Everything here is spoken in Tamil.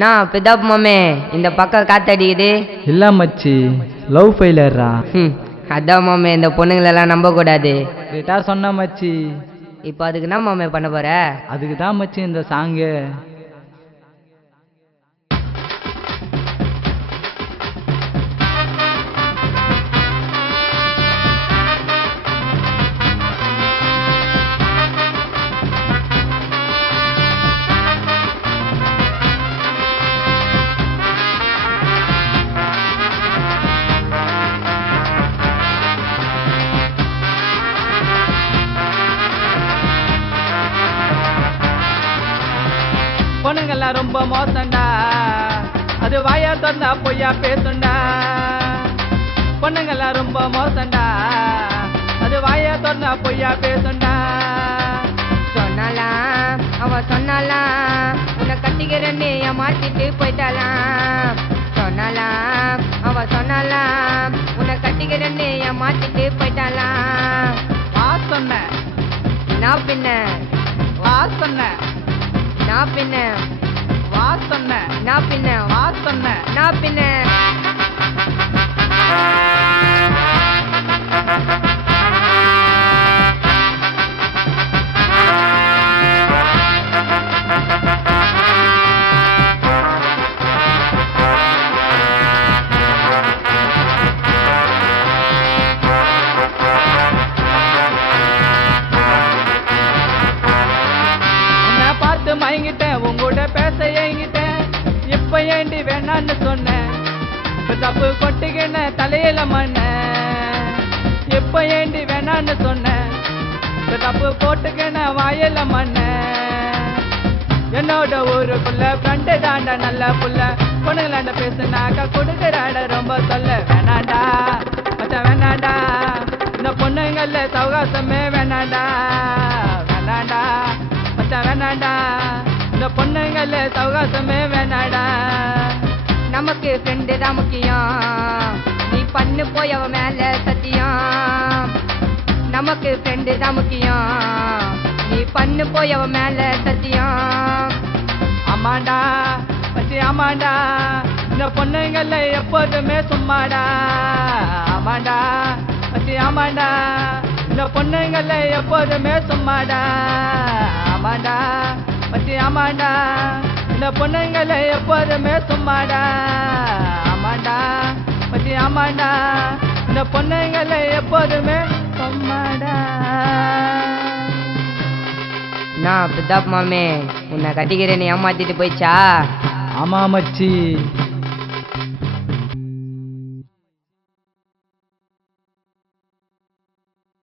நான் பிதாப் மாமே இந்த பக்கம் காத்தடிக்குது. இல்லை மச்சி, லவ் ஃபெயிலியர்ரா. அதான் மாமே இந்த பொண்ணுங்களெல்லாம் நம்பக்கூடாது. கரெக்டாக சொன்ன மச்சி. இப்போ அதுக்கு என்ன மாமே பண்ண போற? அதுக்கு தான் மச்சி இந்த சாங்கு. பொண்ணுங்கெல்லாம் ரொம்ப மோசண்டா, அது வாயா திறந்தா பொய்யா பேசுண்டா. பொண்ணுங்கெல்லாம் ரொம்ப மோசண்டா, அது வாயா திறந்தா பொய்யா பேசுண்டா. சொன்னாலாம் அவ சொன்னாலாம் உன்னை கட்டிக்கிறேன்னு ஏமாத்திட்டு போயிட்டாலாம். சொன்னாலாம் அவ சொன்னாலாம் உன்னை கட்டிக்கிறேன்னு ஏமாத்திட்டு போயிட்டாலாம். வா சொன்ன நான் பின்ன, வா சொன்ன நான் பின்ன, வா சொன்ன நான் பின்ன, வா சொன்ன நான் பின்ன. மயங்கிட்டேன், உங்கூட பேச ஏங்கிட்டேன். இப்ப ஏண்டி வேணான்னு சொன்னேன், தப்பு கொட்டிக்கின தலையில மண்ண. இப்ப ஏண்டி வேணான்னு சொன்னேன், தப்பு போட்டுக்கின வாயில மண்ண. என்னோட ஊருக்குள்ள ஃப்ரெண்டு தாண்டா நல்ல புள்ள. பொண்ணுங்களாண்ட பேசுனாக்கா கொடுக்குறாட ரொம்ப சொல்ல. வேணாண்டா மச்சான் வேணாண்டா, இந்த பொண்ணுங்கள்ல சவகாசமே வேணாண்டா. வேணாண்டா மச்சான் வேணாண்டா, இந்த பொண்ணுங்கள்ல சவகாசமே வேணாடா. நமக்கு ஃப்ரெண்டு தான் முக்கியம், நீ பண்ணு போய் அவ மேல சத்தியம். நமக்கு ஃப்ரெண்டு தான் முக்கியம், நீ பண்ணு போய் அவ மேல சத்தியம். ஆமாண்டா மச்சி ஆமாண்டா, இந்த பொண்ணுங்கள்ல எப்போதுமே சும்மாடா. ஆமாண்டா மச்சி ஆமாண்டா, இந்த பொண்ணுங்கள்ல எப்போதுமே சும்மாடா. ஆமாண்டா மச்சி ஆமாண்டா, இந்த பொண்ணுங்கள்ல எப்போதுமே சும்மாடா. ஆமாண்டா மச்சி ஆமாண்டா, இந்த பொண்ணுங்கள்ல எப்போதுமே சும்மாடா. நான் பிதாப் மாமே உன்னை கட்டிக்கிறேன்னு ஏமாத்திட்டு போயிச்சா? ஆமா மச்சி.